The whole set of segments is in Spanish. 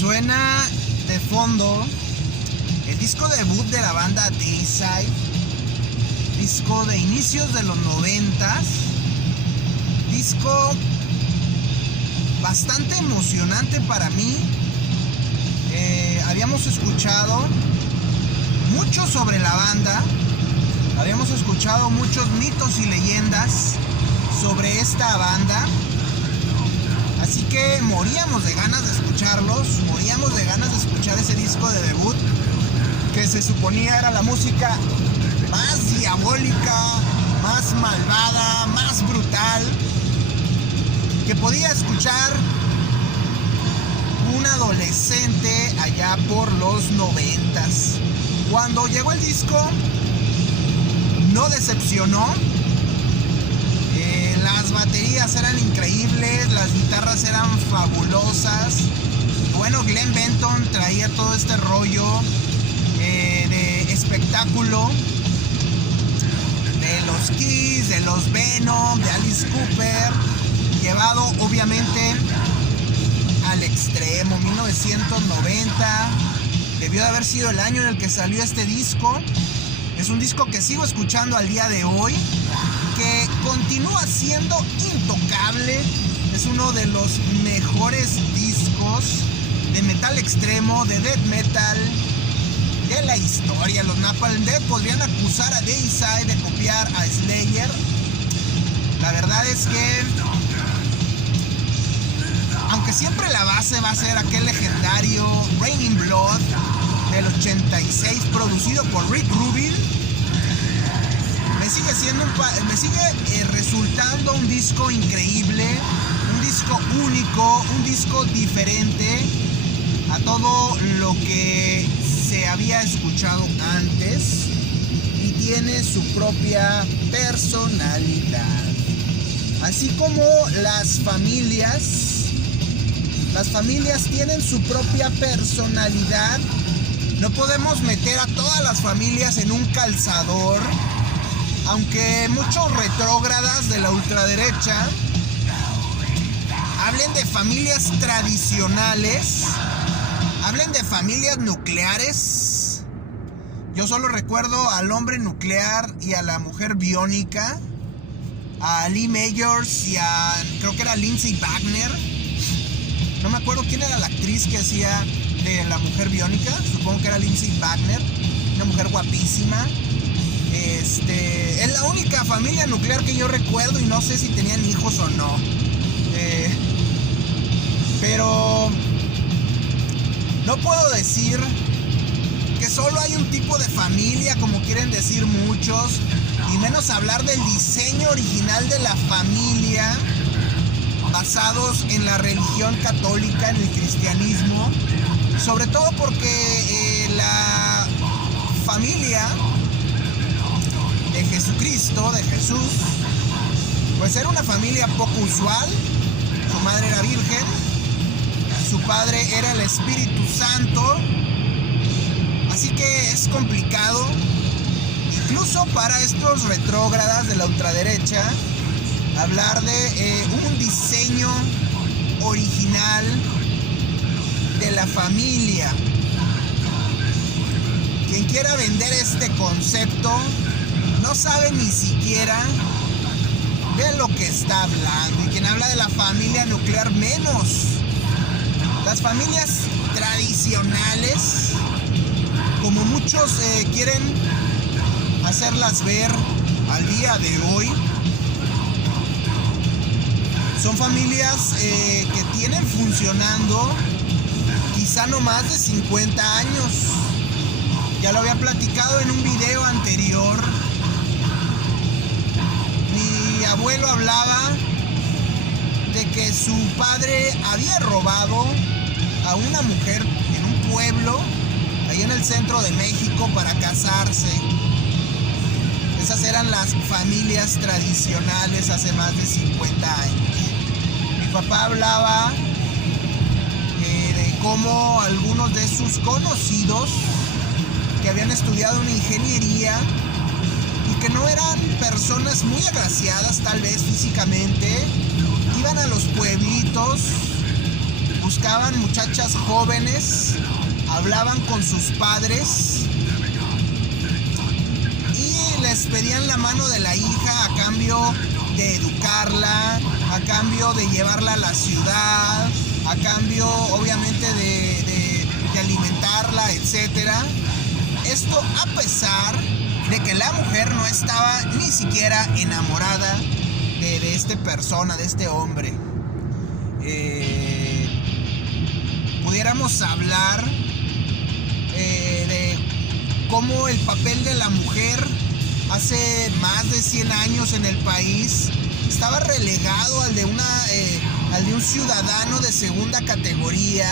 Suena de fondo el disco debut de la banda Dayside, disco de inicios de los 90s, disco bastante emocionante para mí. Habíamos escuchado mucho sobre la banda, habíamos escuchado muchos mitos y leyendas sobre esta banda, así que moríamos de ganas de escucharlos, moríamos de ganas de escuchar ese disco de debut, que se suponía era la música más diabólica, más malvada, más brutal que podía escuchar un adolescente allá por los 90s. Cuando llegó el disco, no decepcionó. Las baterías eran increíbles, las guitarras eran fabulosas. Bueno, Glenn Benton traía todo este rollo de espectáculo de los Kiss, de los Venom, de Alice Cooper, llevado obviamente al extremo. 1990 debió de haber sido el año en el que salió este disco. Es un disco que sigo escuchando al día de hoy, que continúa siendo intocable. Es uno de los mejores discos de metal extremo, de death metal de la historia. Los Napalm Death podrían acusar a Dayside de copiar a Slayer. La verdad es que, aunque siempre la base va a ser aquel legendario Raining Blood del 86, producido por Rick Rubin, me sigue resultando un disco increíble, un disco único, un disco diferente a todo lo que se había escuchado antes, y tiene su propia personalidad. Así como las familias tienen su propia personalidad. No podemos meter a todas las familias en un calzador, aunque muchos retrógradas de la ultraderecha hablen de familias tradicionales, hablen de familias nucleares. Yo solo recuerdo al hombre nuclear y a la mujer biónica, a Lee Majors y a, creo que era Lindsay Wagner. No me acuerdo quién era la actriz que hacía de la mujer biónica. Supongo que era Lindsay Wagner, una mujer guapísima. Es la única familia nuclear que yo recuerdo, y no sé si tenían hijos o no. Pero no puedo decir que solo hay un tipo de familia, como quieren decir muchos, y menos hablar del diseño original de la familia, basados en la religión católica, en el cristianismo, sobre todo porque la familia de Jesucristo, de Jesús, pues era una familia poco usual. Su madre era virgen, su padre era el Espíritu Santo, así que es complicado, incluso para estos retrógradas de la ultraderecha, hablar de un diseño original de la familia. Quien quiera vender este concepto no sabe ni siquiera de lo que está hablando, y quien habla de la familia nuclear menos. Las familias tradicionales, como muchos quieren hacerlas ver al día de hoy, son familias que tienen funcionando quizá no más de 50 años. Ya lo había platicado en un video anterior. Mi abuelo hablaba de que su padre había robado a una mujer en un pueblo, ahí en el centro de México, para casarse. Esas eran las familias tradicionales hace más de 50 años. Mi papá hablaba de cómo algunos de sus conocidos que habían estudiado una ingeniería y que no eran personas muy agraciadas tal vez físicamente, iban a los pueblitos buscaban muchachas jóvenes, hablaban con sus padres y les pedían la mano de la hija a cambio de educarla, a cambio de llevarla a la ciudad, a cambio obviamente de alimentarla, etcétera. Esto a pesar de que la mujer no estaba ni siquiera enamorada de esta persona, de este hombre. Pudiéramos hablar de cómo el papel de la mujer hace más de 100 años en el país estaba relegado al de un ciudadano de segunda categoría,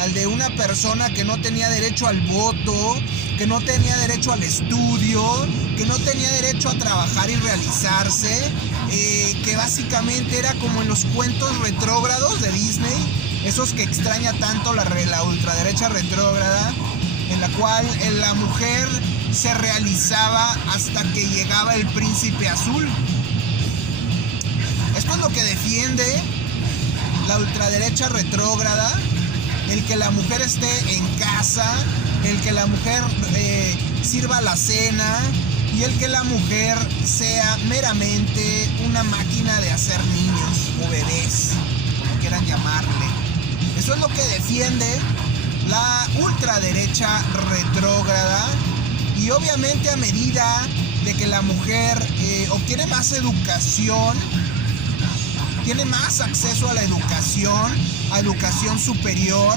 al de una persona que no tenía derecho al voto, que no tenía derecho al estudio, que no tenía derecho a trabajar y realizarse, que básicamente era como en los cuentos retrógrados de Disney, esos que extraña tanto la ultraderecha retrógrada, en la cual la mujer se realizaba hasta que llegaba el príncipe azul. Esto es lo que defiende la ultraderecha retrógrada, el que la mujer esté en casa, el que la mujer sirva la cena y el que la mujer sea meramente una máquina de hacer niños o bebés, como quieran llamarle. Eso es lo que defiende la ultraderecha retrógrada, y obviamente a medida de que la mujer obtiene más educación, tiene más acceso a la educación superior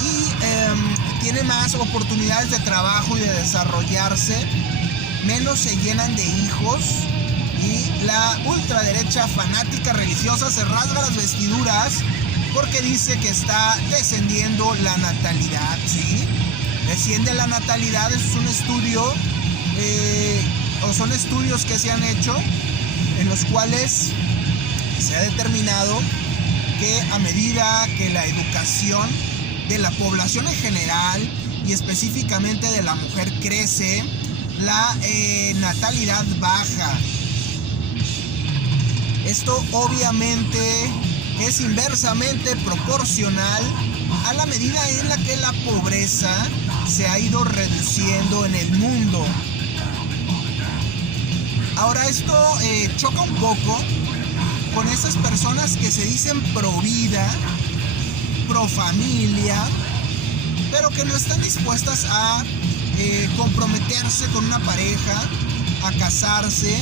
y tiene más oportunidades de trabajo y de desarrollarse, menos se llenan de hijos, y la ultraderecha fanática religiosa se rasga las vestiduras porque dice que está descendiendo la natalidad, ¿sí? Desciende la natalidad. Eso es un estudio, o son estudios que se han hecho en los cuales se ha determinado que a medida que la educación de la población en general y específicamente de la mujer crece, la natalidad baja. Esto obviamente es inversamente proporcional a la medida en la que la pobreza se ha ido reduciendo en el mundo. Ahora esto choca un poco con esas personas que se dicen pro vida, pro familia, pero que no están dispuestas a comprometerse con una pareja, a casarse.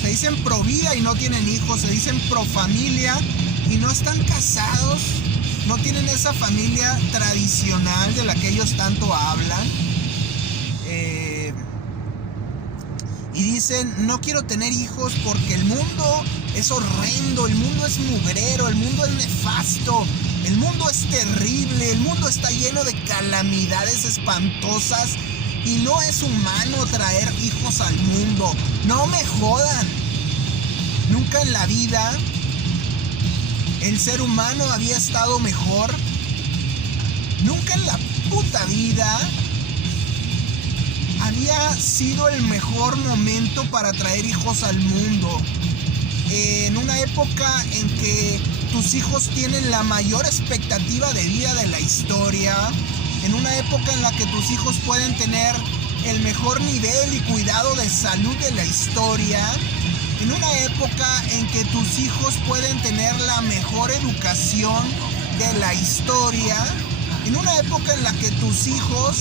Se dicen pro vida y no tienen hijos, se dicen pro familia y no están casados, no tienen esa familia tradicional de la que ellos tanto hablan. Y dicen, no quiero tener hijos porque el mundo es horrendo, el mundo es mugrero, el mundo es nefasto, el mundo es terrible, el mundo está lleno de calamidades espantosas y no es humano traer hijos al mundo. No me jodan. Nunca en la vida el ser humano había estado mejor. Nunca en la puta vida había sido el mejor momento para traer hijos al mundo. En una época en que tus hijos tienen la mayor expectativa de vida de la historia, en una época en la que tus hijos pueden tener el mejor nivel y cuidado de salud de la historia, en una época en que tus hijos pueden tener la mejor educación de la historia, en una época en la que tus hijos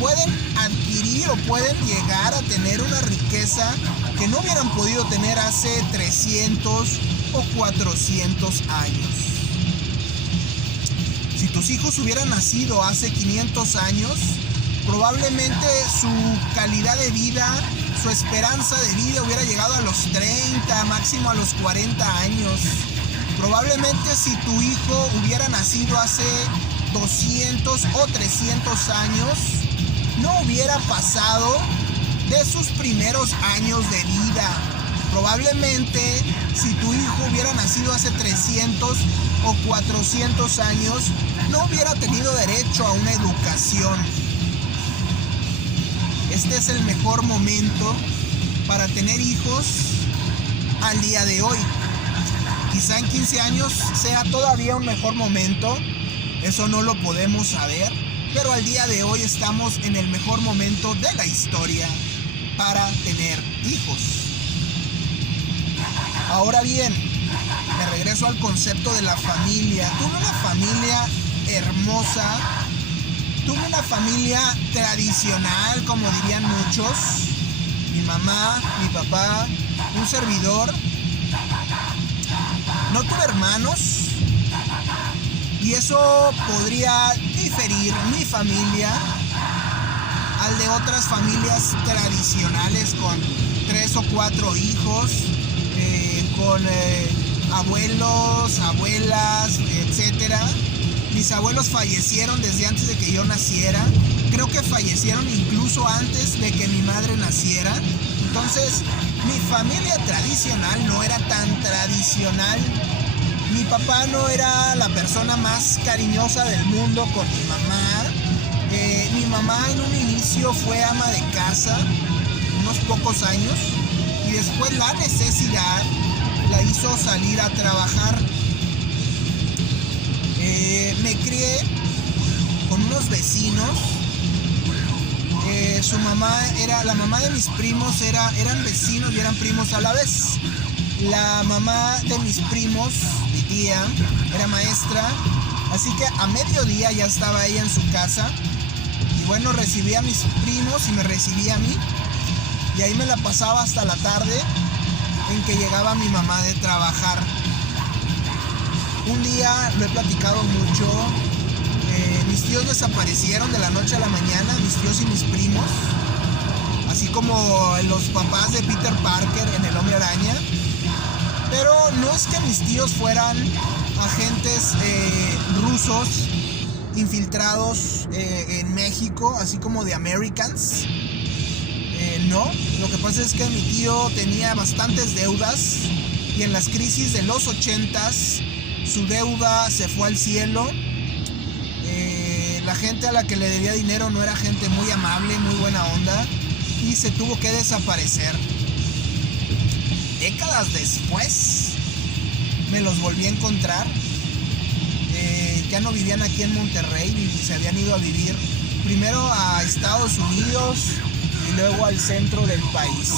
pueden adquirir o pueden llegar a tener una riqueza que no hubieran podido tener hace 300 o 400 años. Si tus hijos hubieran nacido hace 500 años, probablemente su calidad de vida, su esperanza de vida hubiera llegado a los 30, máximo a los 40 años. Probablemente si tu hijo hubiera nacido hace 200 o 300 años, no hubiera pasado de sus primeros años de vida. Probablemente si tu hijo hubiera nacido hace 300 o 400 años, no hubiera tenido derecho a una educación. Este es el mejor momento para tener hijos al día de hoy. Quizá en 15 años sea todavía un mejor momento, eso no lo podemos saber, pero al día de hoy estamos en el mejor momento de la historia para tener hijos. Ahora bien, me regreso al concepto de la familia. Tuve una familia hermosa, tuve una familia tradicional, como dirían muchos. Mi mamá, mi papá, un servidor. No tuve hermanos y eso podría diferir mi familia al de otras familias tradicionales con 3 o 4 hijos, con abuelos, abuelas, etcétera. Mis abuelos fallecieron desde antes de que yo naciera. Creo que fallecieron incluso antes de que mi madre naciera. Entonces, mi familia tradicional no era tan tradicional. Mi papá no era la persona más cariñosa del mundo con mi mamá. Mi mamá en un inicio fue ama de casa, unos pocos años, y después la necesidad la hizo salir a trabajar. Me crié con unos vecinos. Su mamá era, la mamá de mis primos eran vecinos y eran primos a la vez. La mamá de mis primos, mi tía, era maestra, así que a mediodía ya estaba ella en su casa. Y bueno, recibía a mis primos y me recibía a mí. Y ahí me la pasaba hasta la tarde en que llegaba mi mamá de trabajar. Un día, lo he platicado mucho, mis tíos desaparecieron de la noche a la mañana, mis tíos y mis primos, así como los papás de Peter Parker en El Hombre Araña. Pero no es que mis tíos fueran agentes rusos infiltrados en México, así como de Americans. No, lo que pasa es que mi tío tenía bastantes deudas y en las crisis de los 80s su deuda se fue al cielo. La gente a la que le debía dinero no era gente muy amable, muy buena onda, y se tuvo que desaparecer. Décadas después me los volví a encontrar. Ya no vivían aquí en Monterrey y se habían ido a vivir primero a Estados Unidos y luego al centro del país.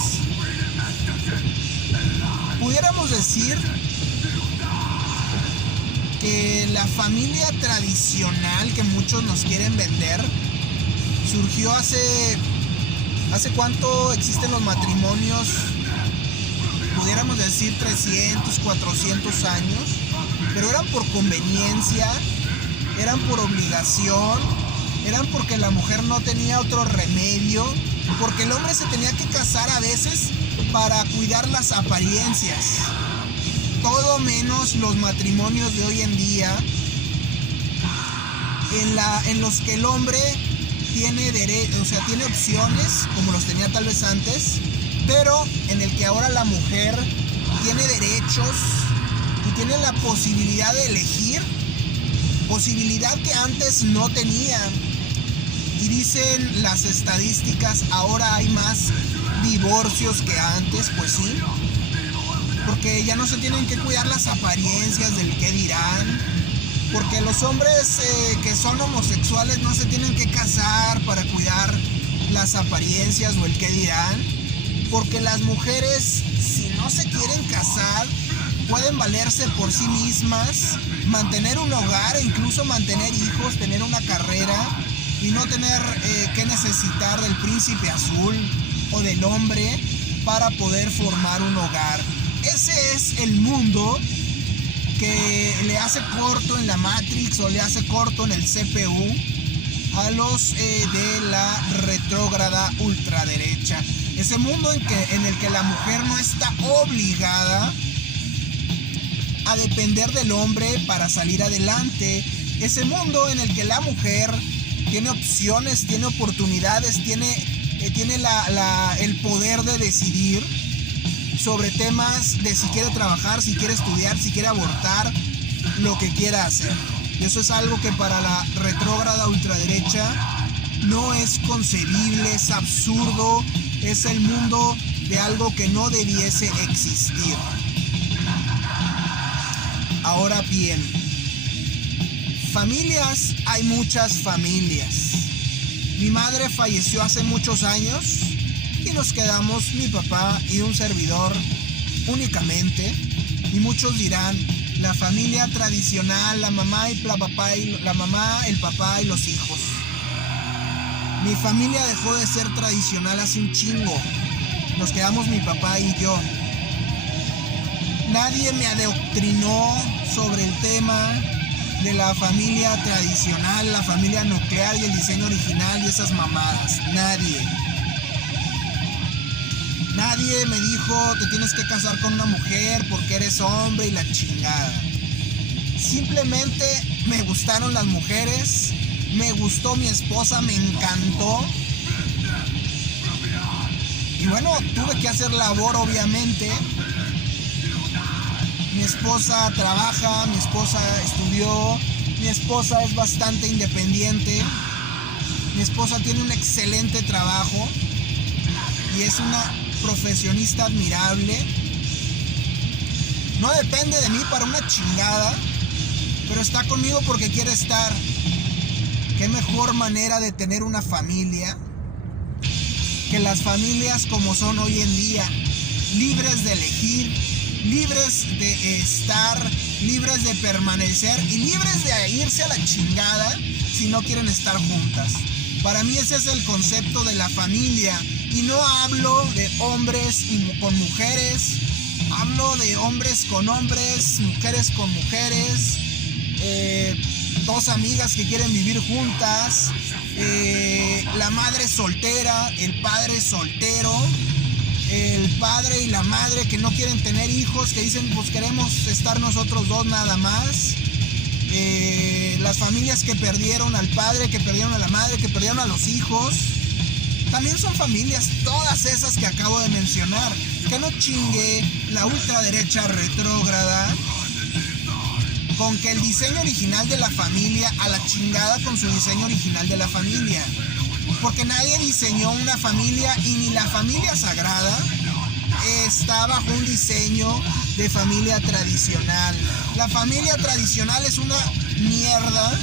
Pudiéramos decir que la familia tradicional que muchos nos quieren vender surgió ¿hace cuánto existen los matrimonios? Pudiéramos decir 300, 400 años, pero eran por conveniencia, eran por obligación, eran porque la mujer no tenía otro remedio, porque el hombre se tenía que casar a veces para cuidar las apariencias. Todo menos los matrimonios de hoy en día, en los que el hombre tiene tiene opciones, como los tenía tal vez antes, pero en el que ahora la mujer tiene derechos y tiene la posibilidad de elegir, posibilidad que antes no tenía. Y dicen las estadísticas, ahora hay más divorcios que antes, pues sí, porque ya no se tienen que cuidar las apariencias del qué dirán, porque los hombres que son homosexuales no se tienen que casar para cuidar las apariencias o el qué dirán, porque las mujeres, si no se quieren casar, pueden valerse por sí mismas, mantener un hogar e incluso mantener hijos, tener una carrera y no tener que necesitar del príncipe azul o del hombre para poder formar un hogar. Ese es el mundo que le hace corto en la Matrix o le hace corto en el CPU a los de la retrógrada ultraderecha. Ese mundo en el que la mujer no está obligada a depender del hombre para salir adelante. Ese mundo en el que la mujer tiene opciones, tiene oportunidades, tiene el poder de decidir sobre temas de si quiere trabajar, si quiere estudiar, si quiere abortar, lo que quiera hacer. Y eso es algo que para la retrógrada ultraderecha no es concebible, es absurdo, es el mundo de algo que no debiese existir. Ahora bien, familias, hay muchas familias. Mi madre falleció hace muchos años y nos quedamos mi papá y un servidor únicamente. Y muchos dirán, la familia tradicional, la mamá, el papá y los hijos. Mi familia dejó de ser tradicional hace un chingo. Nos quedamos mi papá y yo. Nadie me adoctrinó sobre el tema de la familia tradicional, la familia nuclear y el diseño original y esas mamadas. Nadie me dijo, te tienes que casar con una mujer porque eres hombre y la chingada. Simplemente me gustaron las mujeres, me gustó mi esposa, me encantó. Y bueno, tuve que hacer labor, obviamente. Mi esposa trabaja, mi esposa estudió, mi esposa es bastante independiente. Mi esposa tiene un excelente trabajo y es una profesionista admirable. No depende de mí para una chingada, pero está conmigo porque quiere estar. Qué mejor manera de tener una familia que las familias como son hoy en día, libres de elegir, libres de estar, libres de permanecer y libres de irse a la chingada si no quieren estar juntas. Para mí ese es el concepto de la familia. Y no hablo de hombres con mujeres, hablo de hombres con hombres, mujeres con mujeres, dos amigas que quieren vivir juntas, la madre soltera, el padre soltero, el padre y la madre que no quieren tener hijos, que dicen pues queremos estar nosotros dos nada más. Las familias que perdieron al padre, que perdieron a la madre, que perdieron a los hijos. También son familias, todas esas que acabo de mencionar. Que no chingue la ultraderecha retrógrada con que el diseño original de la familia, a la chingada con su diseño original de la familia. Porque nadie diseñó una familia y ni la familia sagrada está bajo un diseño de familia tradicional. La familia tradicional es una mierda.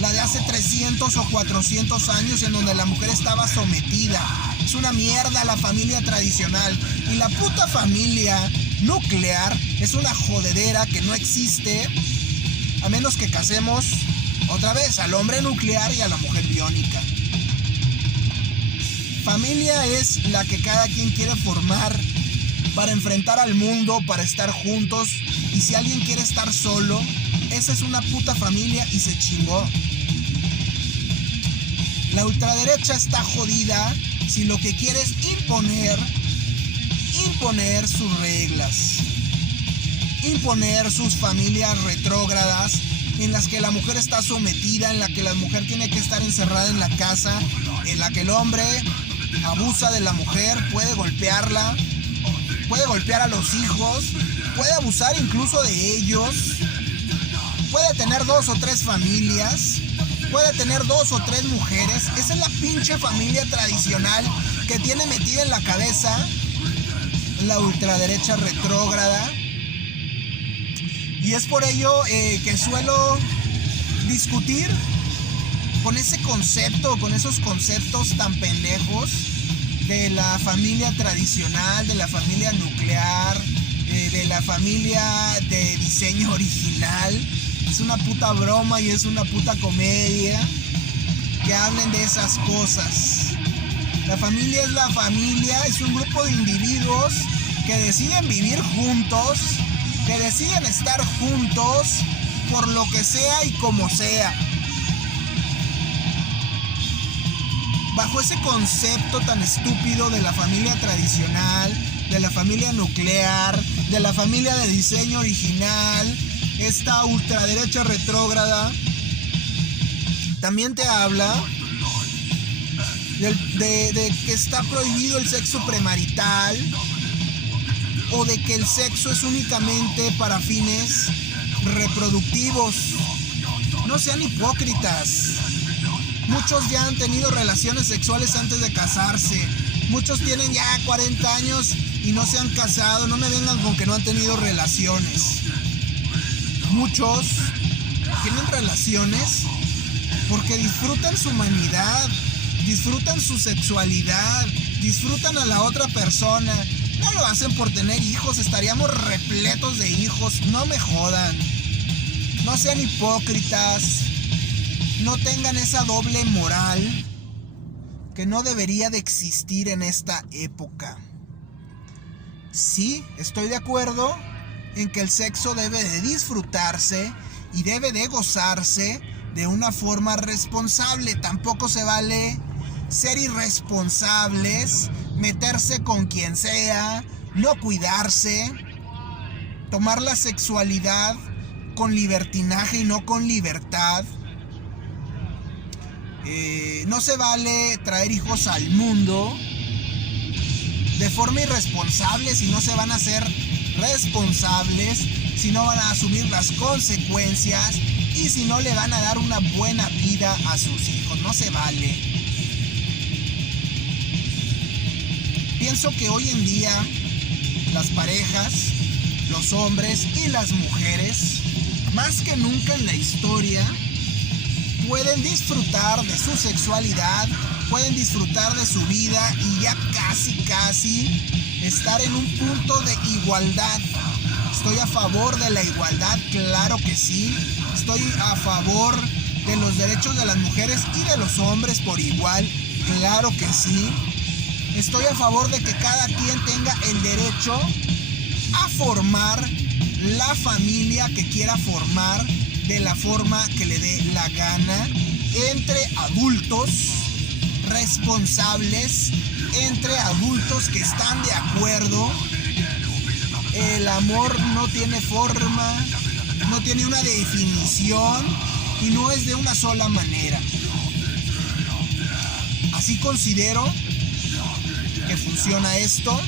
La de hace 300 o 400 años en donde la mujer estaba sometida. Es una mierda la familia tradicional. Y la puta familia nuclear es una jodedera que no existe a menos que casemos otra vez al hombre nuclear y a la mujer biónica. Familia es la que cada quien quiere formar para enfrentar al mundo, para estar juntos. Y si alguien quiere estar solo, esa es una puta familia y se chingó. La ultraderecha está jodida si lo que quiere es imponer sus reglas, imponer sus familias retrógradas en las que la mujer está sometida, en la que la mujer tiene que estar encerrada en la casa, en la que el hombre abusa de la mujer, puede golpearla, puede golpear a los hijos, puede abusar incluso de ellos, puede tener 2 o 3 familias, puede tener 2 o 3 mujeres. Esa es la pinche familia tradicional que tiene metida en la cabeza la ultraderecha retrógrada. Y es por ello que suelo discutir con ese concepto, con esos conceptos tan pendejos de la familia tradicional, de la familia nuclear, de la familia de diseño original. Es una puta broma y es una puta comedia que hablen de esas cosas. La familia es la familia, es un grupo de individuos que deciden vivir juntos, que deciden estar juntos por lo que sea y como sea. Bajo ese concepto tan estúpido de la familia tradicional, de la familia nuclear, de la familia de diseño original, esta ultraderecha retrógrada también te habla de que está prohibido el sexo premarital, o de que el sexo es únicamente para fines reproductivos. No sean hipócritas. Muchos ya han tenido relaciones sexuales antes de casarse. Muchos tienen ya 40 años y no se han casado. No me vengan con que no han tenido relaciones. muchos tienen relaciones porque disfrutan su humanidad, disfrutan su sexualidad, disfrutan a la otra persona. No lo hacen por tener hijos, estaríamos repletos de hijos. No me jodan. No sean hipócritas. No tengan esa doble moral que no debería de existir en esta época. Sí, estoy de acuerdo en que el sexo debe de disfrutarse y debe de gozarse de una forma responsable. Tampoco se vale ser irresponsables, meterse con quien sea, no cuidarse, tomar la sexualidad con libertinaje y no con libertad. No se vale traer hijos al mundo de forma irresponsable si no se van a hacer responsables, si no van a asumir las consecuencias y si no le van a dar una buena vida a sus hijos. No se vale. Pienso que hoy en día las parejas, los hombres y las mujeres, más que nunca en la historia, pueden disfrutar de su sexualidad, pueden disfrutar de su vida y ya casi estar en un punto de igualdad. Estoy a favor de la igualdad, claro que sí. Estoy a favor de los derechos de las mujeres y de los hombres por igual, claro que sí. Estoy a favor de que cada quien tenga el derecho a formar la familia que quiera formar de la forma que le dé la gana, entre adultos responsables, entre adultos que están de acuerdo. El amor no tiene forma, no tiene una definición y no es de una sola manera. Así considero que funciona esto.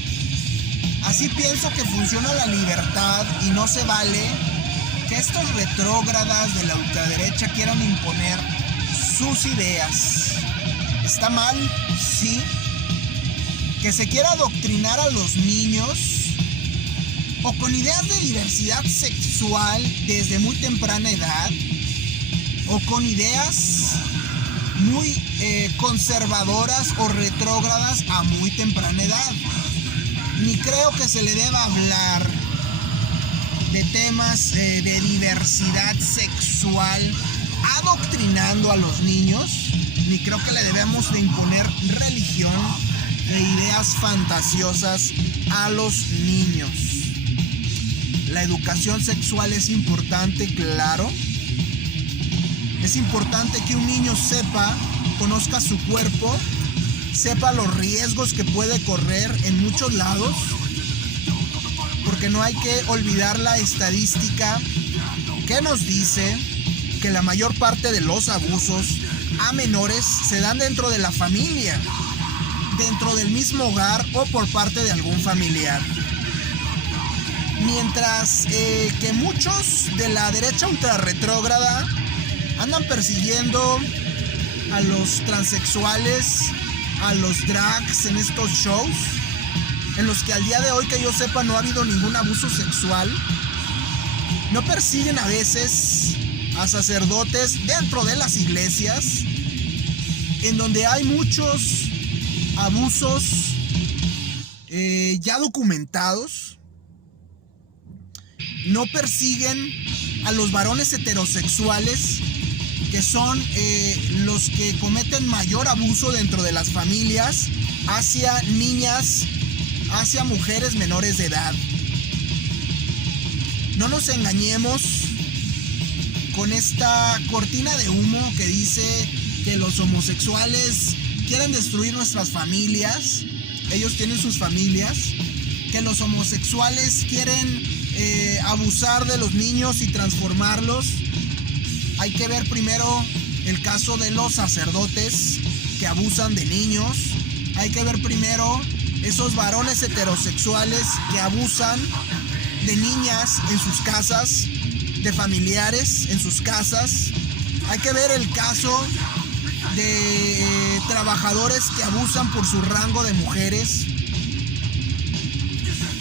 Así pienso que funciona la libertad y no se vale que estos retrógradas de la ultraderecha quieran imponer sus ideas. ¿Está mal? Sí. Que se quiera adoctrinar a los niños o con ideas de diversidad sexual desde muy temprana edad o con ideas muy conservadoras o retrógradas a muy temprana edad. Ni creo que se le deba hablar de temas de diversidad sexual adoctrinando a los niños, ni creo que le debemos de imponer religión e ideas fantasiosas a los niños. La educación sexual es importante, claro. Es importante que un niño sepa, conozca su cuerpo, sepa los riesgos que puede correr en muchos lados, porque no hay que olvidar la estadística que nos dice que la mayor parte de los abusos a menores se dan dentro de la familia, dentro del mismo hogar o por parte de algún familiar. Mientras que muchos de la derecha ultrarretrógrada andan persiguiendo a los transexuales, a los drags en estos shows, en los que al día de hoy que yo sepa no ha habido ningún abuso sexual. No persiguen a veces a sacerdotes dentro de las iglesias, en donde hay muchos abusos ya documentados. No persiguen a los varones heterosexuales, que son los que cometen mayor abuso dentro de las familias hacia niñas, hacia mujeres menores de edad. No nos engañemos con esta cortina de humo que dice que los homosexuales quieren destruir nuestras familias. Ellos tienen sus familias. Que los homosexuales quieren abusar de los niños y transformarlos. Hay que ver primero el caso de los sacerdotes que abusan de niños. Hay que ver primero esos varones heterosexuales que abusan de niñas en sus casas, de familiares en sus casas. Hay que ver el caso de trabajadores que abusan por su rango de mujeres.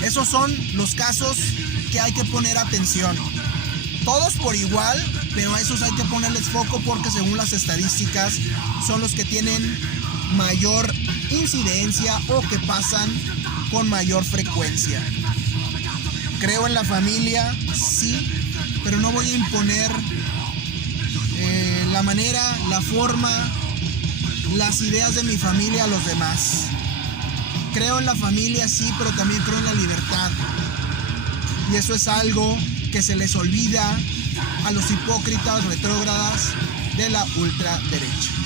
Esos son los casos que hay que poner atención. todos por igual, pero a esos hay que ponerles foco porque según las estadísticas son los que tienen mayor incidencia o que pasan con mayor frecuencia. Creo en la familia, sí, pero no voy a imponer la manera, la forma, las ideas de mi familia a los demás. Creo en la familia, sí, pero también creo en la libertad. Y eso es algo que se les olvida a los hipócritas retrógradas de la ultraderecha.